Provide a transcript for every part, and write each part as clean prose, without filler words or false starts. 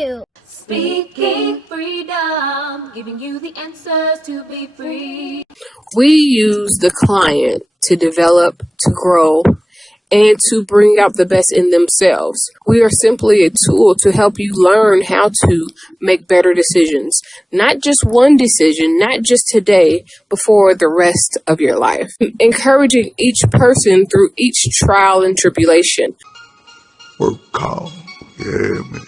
you. Speaking freedom, giving you the answers to be free. We use the client to develop, to grow, and to bring out the best in themselves. We are simply a tool to help you learn how to make better decisions. Not just one decision, not just today, but for the rest of your life. Encouraging each person through each trial and tribulation. Work call. Yeah, man.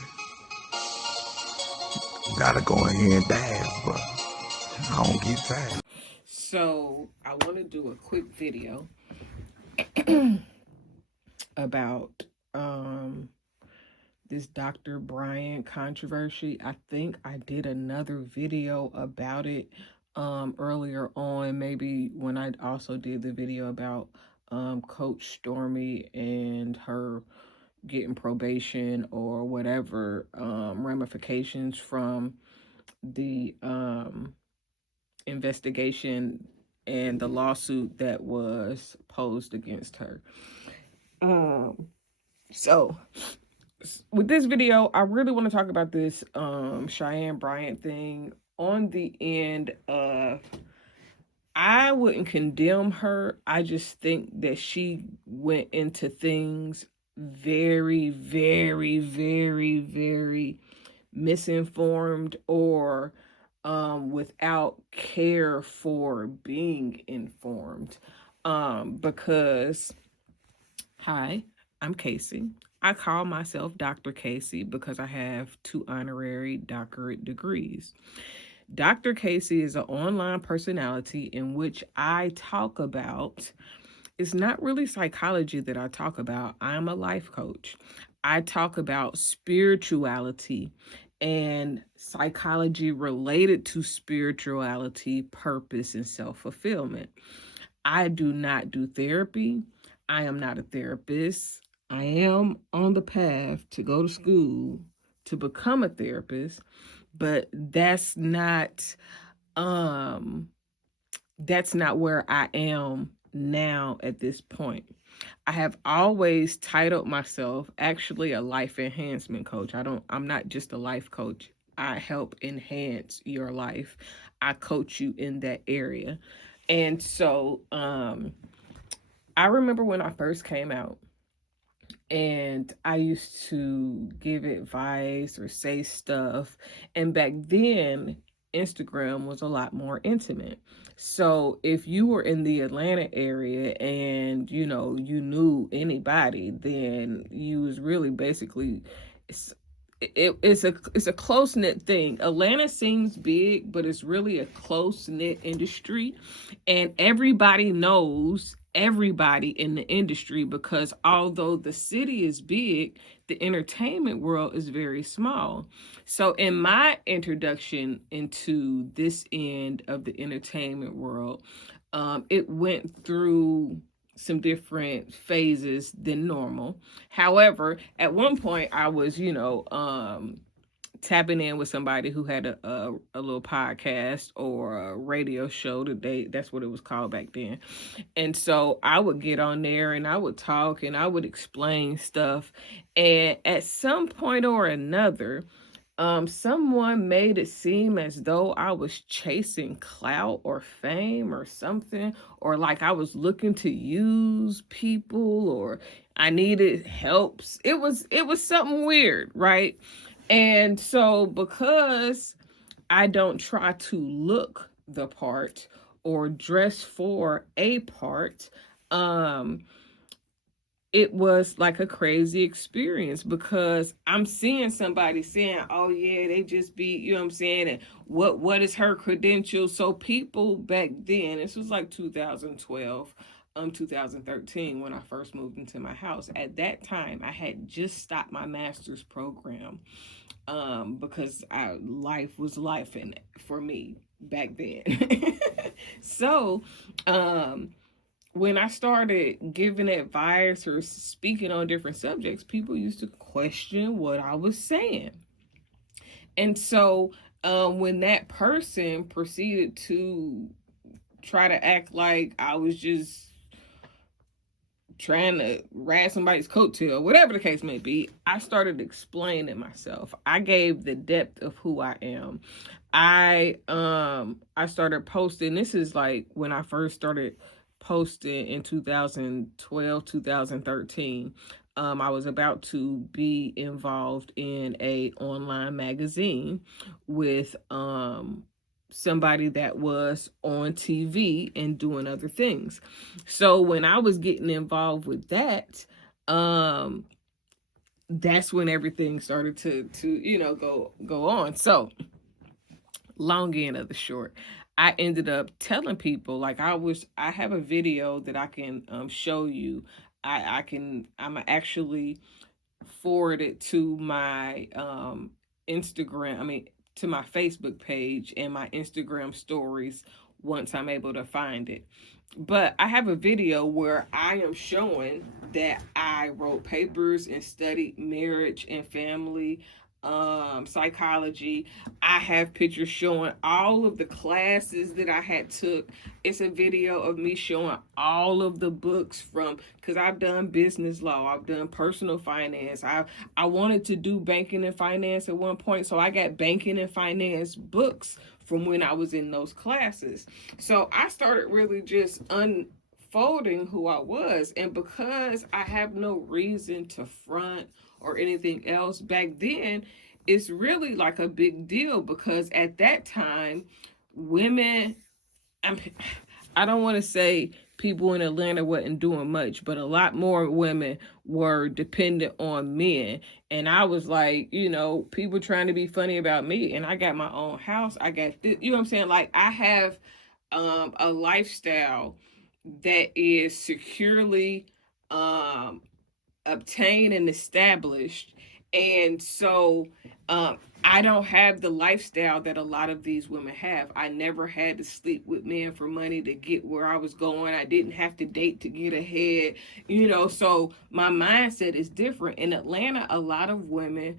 Gotta go in here and dance, but I don't get tired. So I want to do a quick video about this Dr. Bryant controversy. I think I did another video about it earlier on, maybe when I also did the video about Coach Stormy and her getting probation or whatever ramifications from the investigation and the lawsuit that was posed against her. So with this video, I really want to talk about this Chyanne Bryant thing. On the end of, I wouldn't condemn her. I just think that she went into things very, very, very, very misinformed or without care for being informed. Because, hi, I'm Kaci. I call myself Dr. Kaci because I have 2 honorary doctorate degrees. Dr. Kaci is an online personality in which I talk about, it's not really psychology that I talk about. I'm a life coach. I talk about spirituality and psychology related to spirituality, purpose, and self-fulfillment. I do not do therapy. I am not a therapist. I am on the path to go to school to become a therapist, but that's not where I am now at this point. I have always titled myself actually a life enhancement coach. I'm not just a life coach. I help enhance your life. I coach you in that area. And so I remember when I first came out and I used to give advice or say stuff. And back then, Instagram was a lot more intimate. So if you were in the Atlanta area and, you knew anybody, then you was really basically, it's a close-knit thing. Atlanta seems big, but it's really a close-knit industry, and everybody knows everybody in the industry, because although the city is big, the entertainment world is very small. So in my introduction into this end of the entertainment world, it went through some different phases than normal. However, at one point I was, tapping in with somebody who had a little podcast or a radio show today. That's what it was called back then. And so I would get on there and I would talk and I would explain stuff. And at some point or another, someone made it seem as though I was chasing clout or fame or something, or like I was looking to use people, or I needed helps. It was something weird, right? And so because I don't try to look the part or dress for a part, it was like a crazy experience, because I'm seeing somebody saying, oh yeah, they just be, you know what I'm saying? And what is her credentials? So people back then, this was like 2012, 2013, when I first moved into my house. At that time, I had just stopped my master's program, because life was life in for me back then. So, when I started giving advice or speaking on different subjects, people used to question what I was saying. And so when that person proceeded to try to act like I was just trying to ride somebody's coattail, whatever the case may be, I started explaining myself. I gave the depth of who I am. I started posting. This is like when I first started posting in 2012, 2013. I was about to be involved in a online magazine with somebody that was on TV and doing other things. So when I was getting involved with that, that's when everything started to go on. So long end of the short, I ended up telling people, like, I have a video that I can show you. I'm actually forward it to my Instagram, I mean, to my Facebook page and my Instagram stories once I'm able to find it. But I have a video where I am showing that I wrote papers and studied marriage and family psychology. I have pictures showing all of the classes that I had took. It's a video of me showing all of the books from, because I've done business law, I've done personal finance. I wanted to do banking and finance at one point, so I got banking and finance books from when I was in those classes. So I started really just unfolding who I was. And because I have no reason to front or anything else back then, it's really like a big deal, because at that time, women, I don't want to say people in Atlanta wasn't doing much, but a lot more women were dependent on men. And I was like, people trying to be funny about me. And I got my own house. I got this, you know what I'm saying? Like, I have a lifestyle that is securely obtained and established. And so I don't have the lifestyle that a lot of these women have. I never had to sleep with men for money to get where I was going. I didn't have to date to get ahead, so my mindset is different. In Atlanta, a lot of women,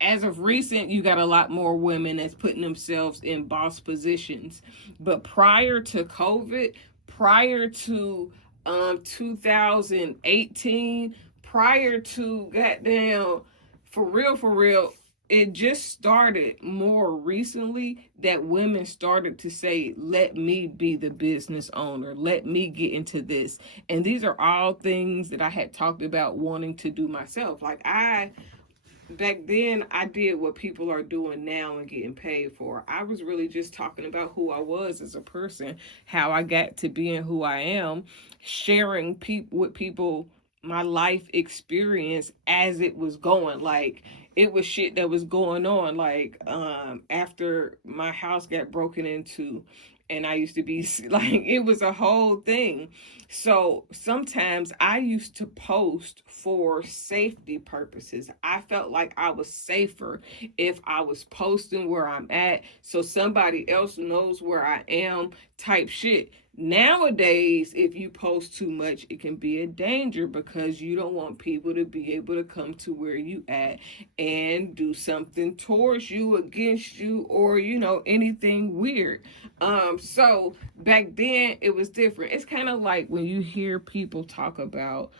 as of recent, you got a lot more women that's putting themselves in boss positions. But prior to COVID, prior to 2018, prior to goddamn, for real, it just started more recently that women started to say, let me be the business owner, let me get into this. And these are all things that I had talked about wanting to do myself. Like, back then, I did what people are doing now and getting paid for. I was really just talking about who I was as a person, how I got to being who I am, sharing with people my life experience as it was going. Like, it was shit that was going on. Like, after my house got broken into, and I used to be like, it was a whole thing. So sometimes I used to post for safety purposes. I felt like I was safer if I was posting where I'm at, so somebody else knows where I am, type shit. Nowadays, if you post too much, it can be a danger, because you don't want people to be able to come to where you at and do something towards you, against you, or anything weird. So back then it was different. It's kind of like when you hear people talk about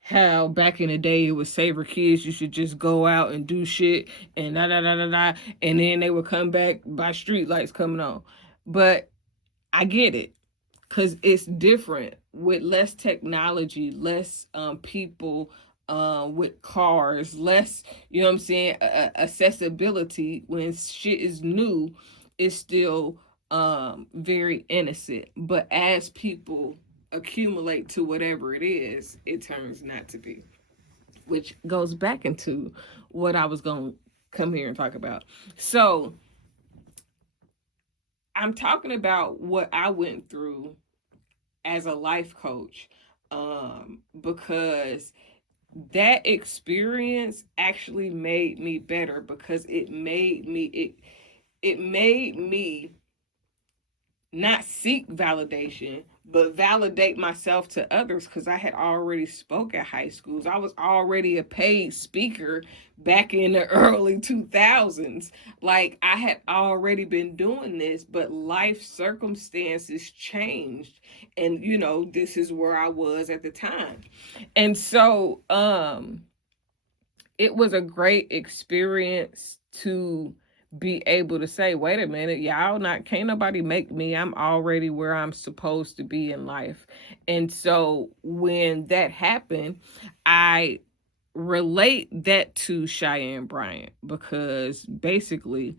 how back in the day it was safer kids, you should just go out and do shit and da da da da da, and then they would come back by street lights coming on. But I get it, because it's different with less technology, less people with cars, less, you know what I'm saying, accessibility. When shit is new, it's still very innocent. But as people accumulate to whatever it is, it turns not to be. Which goes back into what I was going to come here and talk about. So I'm talking about what I went through as a life coach, because that experience actually made me better, because it made me not seek validation, but validate myself to others because I had already spoke at high schools. I was already a paid speaker back in the early 2000s. Like I had already been doing this, but life circumstances changed. And this is where I was at the time. And so it was a great experience to be able to say, wait a minute, y'all not can't nobody make me. I'm already where I'm supposed to be in life. And so when that happened, I relate that to Chyanne Bryant because basically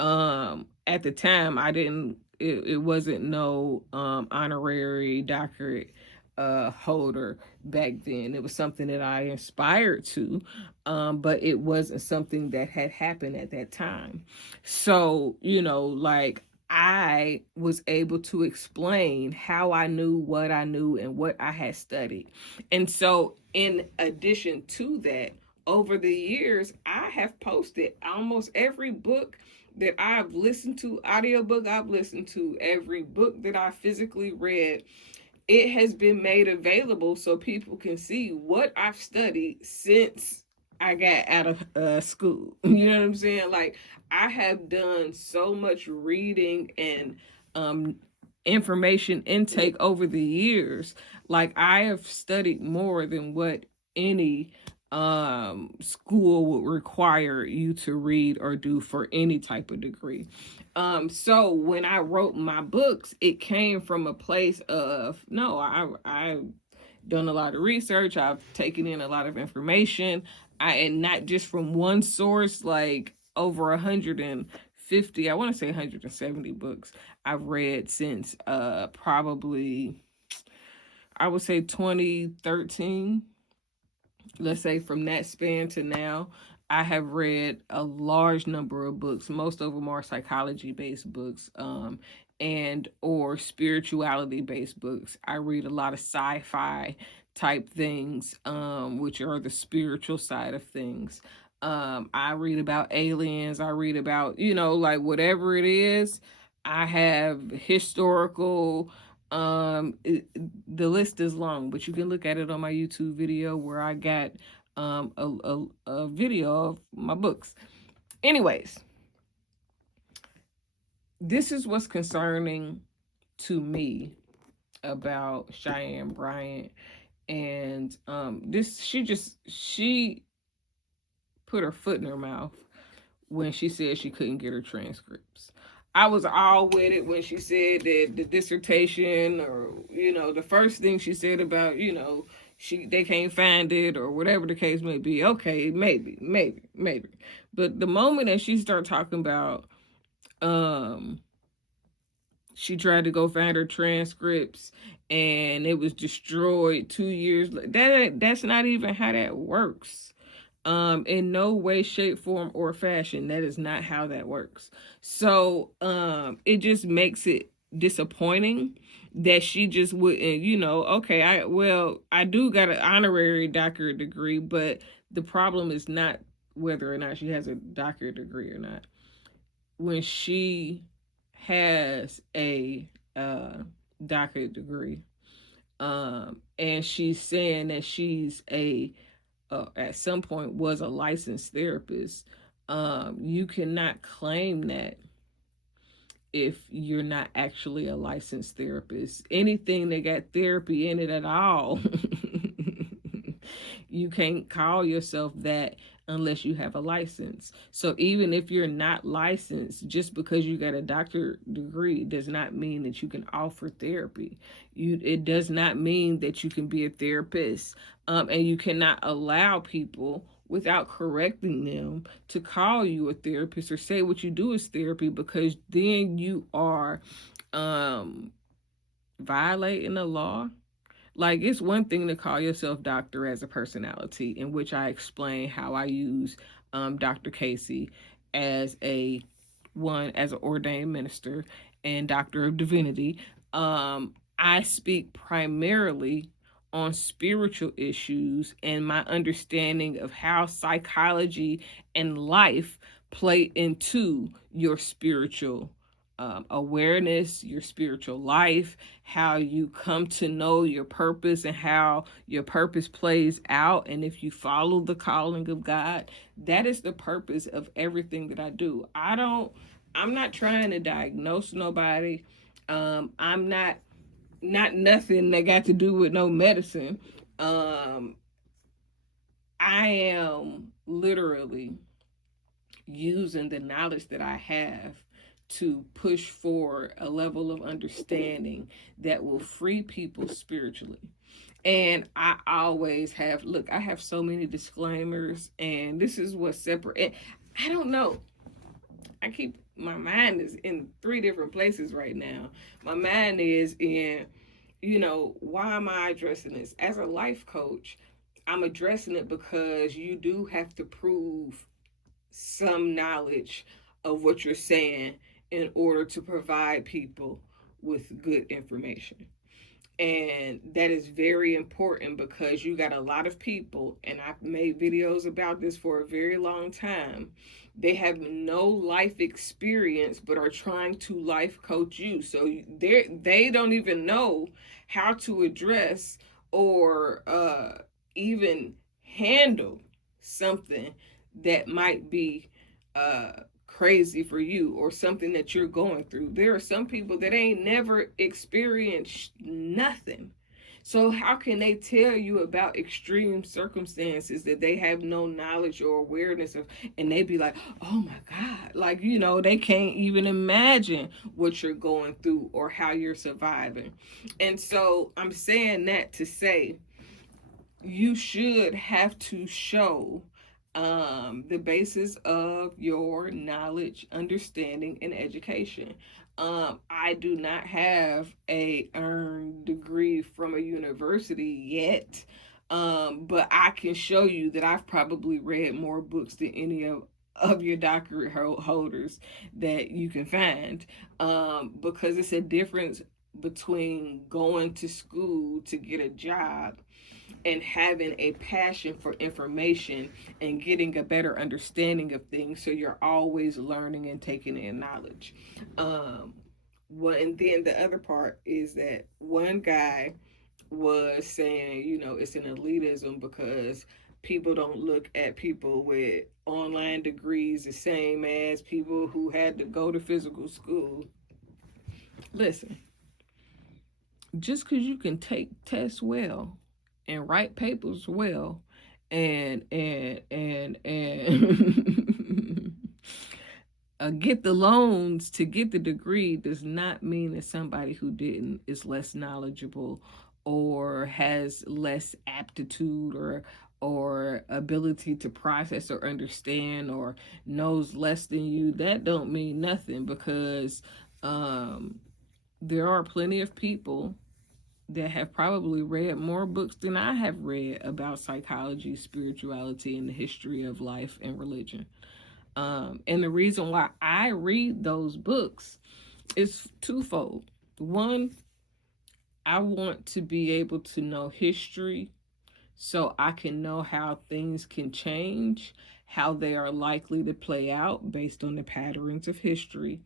at the time I didn't it wasn't no honorary doctorate holder back then. It was something that I inspired to, but it wasn't something that had happened at that time. So, like I was able to explain how I knew what I knew and what I had studied. And so, in addition to that, over the years, I have posted almost every book that I've listened to, audiobook I've listened to, every book that I physically read. It has been made available so people can see what I've studied since I got out of school. You know what I'm saying? Like, I have done so much reading and information intake over the years. Like, I have studied more than what any school would require you to read or do for any type of degree. So when I wrote my books, it came from a place of no, I've done a lot of research, I've taken in a lot of information, and not just from one source, like over 150, I want to say 170 books I've read since probably I would say 2013. Let's say from that span to now, I have read a large number of books. Most of them are psychology based books, and or spirituality based books. I read a lot of sci-fi type things, which are the spiritual side of things. I read about aliens. I read about, like whatever it is. I have historical, the list is long, but you can look at it on my YouTube video where I got a video of my books. Anyways, this is what's concerning to me about Chyanne Bryant. And she put her foot in her mouth when she said she couldn't get her transcripts. I was all with it when she said that the dissertation, or the first thing she said about they can't find it or whatever the case may be. Okay, maybe, but the moment that she started talking about she tried to go find her transcripts and it was destroyed 2 years later, that's not even how that works. In no way, shape, form, or fashion, that is not how that works. So it just makes it disappointing that she just wouldn't, okay, I do got an honorary doctorate degree, but the problem is not whether or not she has a doctorate degree or not. When she has a doctorate degree, and she's saying that she's at some point was a licensed therapist, you cannot claim that if you're not actually a licensed therapist. Anything that got therapy in it at all, you can't call yourself that unless you have a license. So even if you're not licensed, just because you got a doctorate degree does not mean that you can offer therapy. It does not mean that you can be a therapist. And you cannot allow people without correcting them to call you a therapist or say what you do is therapy, because then you are violating the law. Like, it's one thing to call yourself doctor as a personality, in which I explain how I use Dr. Kaci as an ordained minister and doctor of divinity. I speak primarily on spiritual issues and my understanding of how psychology and life play into your spiritual awareness, your spiritual life, how you come to know your purpose and how your purpose plays out. And if you follow the calling of God, that is the purpose of everything that I do. I'm not trying to diagnose nobody. I'm not nothing that got to do with no medicine. I am literally using the knowledge that I have to push for a level of understanding that will free people spiritually. And I always have, look, I have so many disclaimers, and this is what separate. I don't know. My mind is in 3 different places right now. My mind is in, why am I addressing this? As a life coach, I'm addressing it because you do have to prove some knowledge of what you're saying in order to provide people with good information. And that is very important because you got a lot of people, and I've made videos about this for a very long time. They have no life experience but are trying to life coach you. So they don't even know how to address or even handle something that might be crazy for you or something that you're going through. There are some people that ain't never experienced nothing. So how can they tell you about extreme circumstances that they have no knowledge or awareness of, and they be like, oh my God, like, they can't even imagine what you're going through or how you're surviving. And so I'm saying that to say you should have to show the basis of your knowledge, understanding, and education. I do not have a earned degree from a university yet, but I can show you that I've probably read more books than any of your doctorate holders that you can find, because it's a difference between going to school to get a job and having a passion for information and getting a better understanding of things, so you're always learning and taking in knowledge. And then the other part is that one guy was saying, it's an elitism because people don't look at people with online degrees the same as people who had to go to physical school. Listen, just because you can take tests well and write papers well and get the loans to get the degree does not mean that somebody who didn't is less knowledgeable or has less aptitude or ability to process or understand or knows less than you. That don't mean nothing, because there are plenty of people that have probably read more books than I have read about psychology, spirituality, and the history of life and religion. And the reason why I read those books is twofold. One, I want to be able to know history so I can know how things can change, how they are likely to play out based on the patterns of history,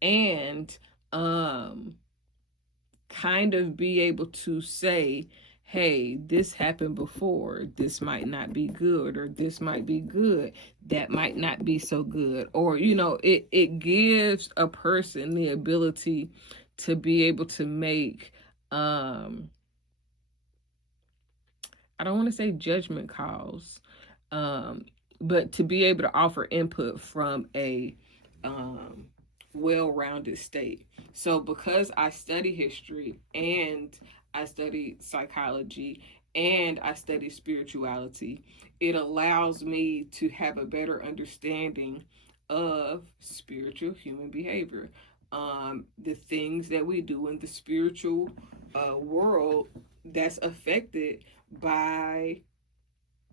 and kind of be able to say, hey, this happened before, this might not be good, or this might be good, that might not be so good. Or, it gives a person the ability to be able to make, I don't want to say judgment calls, but to be able to offer input from a well-rounded state. So because I study history and I study psychology and I study spirituality, it allows me to have a better understanding of spiritual human behavior. The things that we do in the spiritual world that's affected by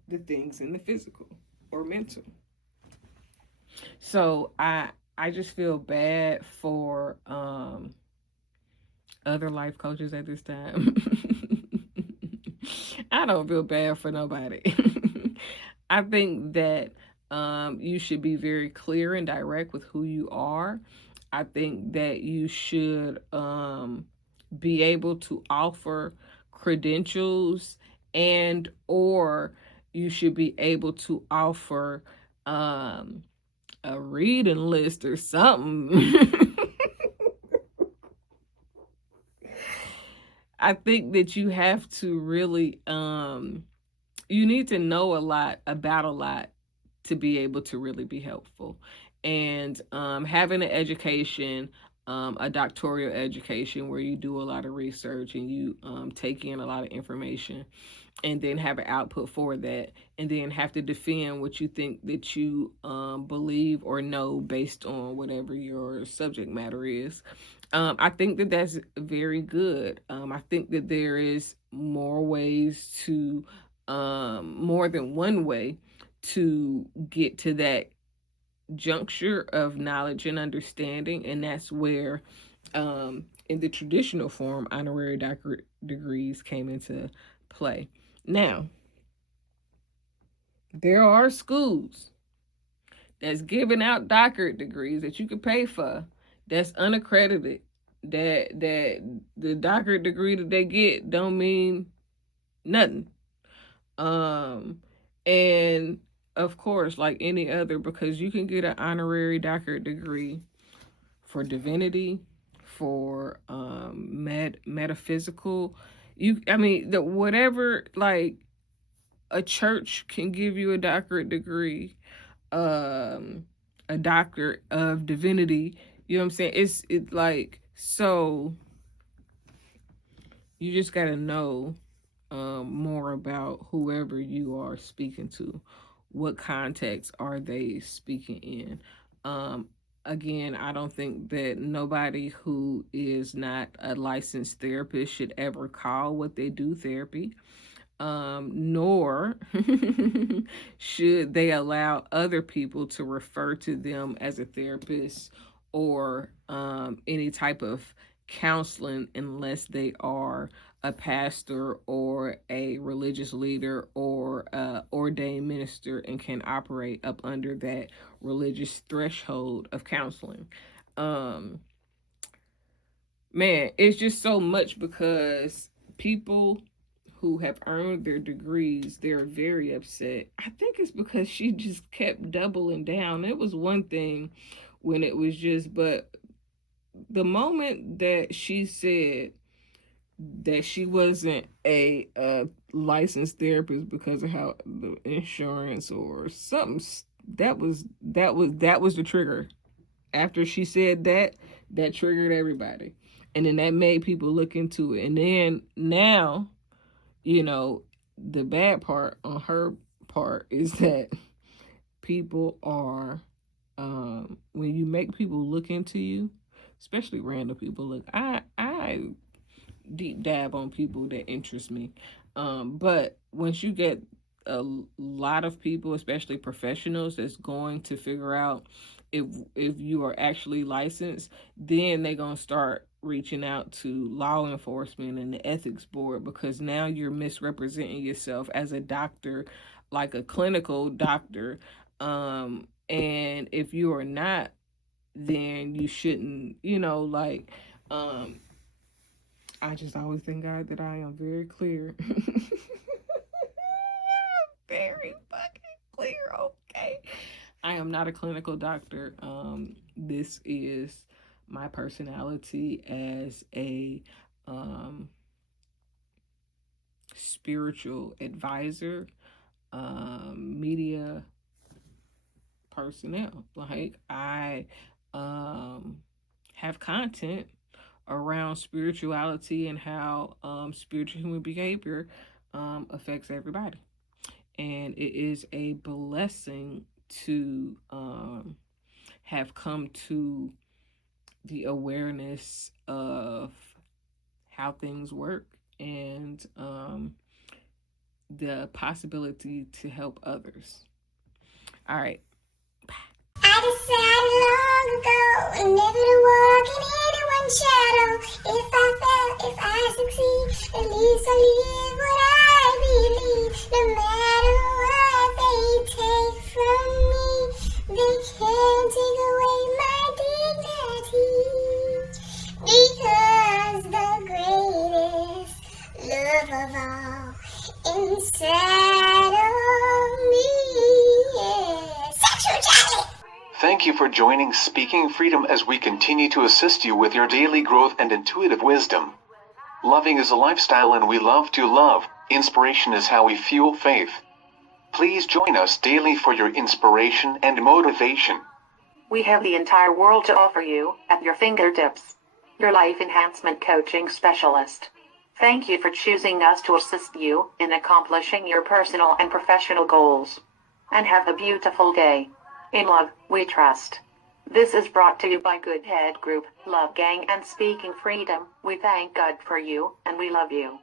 the things in the physical or mental. So I just feel bad for other life coaches at this time. I don't feel bad for nobody. I think that you should be very clear and direct with who you are. I think that you should be able to offer credentials, and or you should be able to offer a reading list or something. I think that you have to really you need to know a lot about a lot to be able to really be helpful. And having an education, a doctoral education where you do a lot of research and you take in a lot of information, and then have an output for that, and then have to defend what you think that you believe or know based on whatever your subject matter is. I think that that's very good. I think that there is more ways to, more than one way to get to that juncture of knowledge and understanding, and that's where, in the traditional form, honorary doctorate degrees came into play. Now, there are schools that's giving out doctorate degrees that you can pay for, that's unaccredited, that the doctorate degree that they get don't mean nothing. And of course, like any other, because you can get an honorary doctorate degree for divinity, for metaphysical, the whatever, like a church can give you a doctorate degree, a doctor of divinity. You know what I'm saying? It's like, so you just gotta know more about whoever you are speaking to. What context are they speaking in? Again, I don't think that nobody who is not a licensed therapist should ever call what they do therapy. Nor should they allow other people to refer to them as a therapist or any type of counseling unless they are a pastor or a religious leader or ordained minister and can operate up under that religious threshold of counseling. Man, it's just so much, because people who have earned their degrees, they're very upset. I think it's because she just kept doubling down. It was one thing when it was just, but the moment that she said that she wasn't a licensed therapist because of how the insurance or something, that was the trigger. After she said that, that triggered everybody, and then that made people look into it. And then now, the bad part on her part is that people are, when you make people look into you, especially random people. Look, I deep dive on people that interest me, but once you get a lot of people, especially professionals, that's going to figure out if you are actually licensed, then they're gonna start reaching out to law enforcement and the ethics board, because now you're misrepresenting yourself as a doctor, like a clinical doctor, and if you are not, then you shouldn't, I just always thank God that I am very clear. Very fucking clear, okay? I am not a clinical doctor. This is my personality as a spiritual advisor, media personnel. Like, I have content around spirituality and how spiritual human behavior affects everybody. And it is a blessing to have come to the awareness of how things work, and the possibility to help others. All right. I decided long ago never to walk in anyone's shadow. If I succeed, at least I live what I believe. No matter what they take from me, they can't take away my dignity. Thank you for joining Speaking Freedom as we continue to assist you with your daily growth and intuitive wisdom. Loving is a lifestyle and we love to love. Inspiration is how we fuel faith. Please join us daily for your inspiration and motivation. We have the entire world to offer you at your fingertips. Your life enhancement coaching specialist. Thank you for choosing us to assist you in accomplishing your personal and professional goals. And have a beautiful day. In love, we trust. This is brought to you by Good Head Group, Love Gang and Speaking Freedom. We thank God for you, and we love you.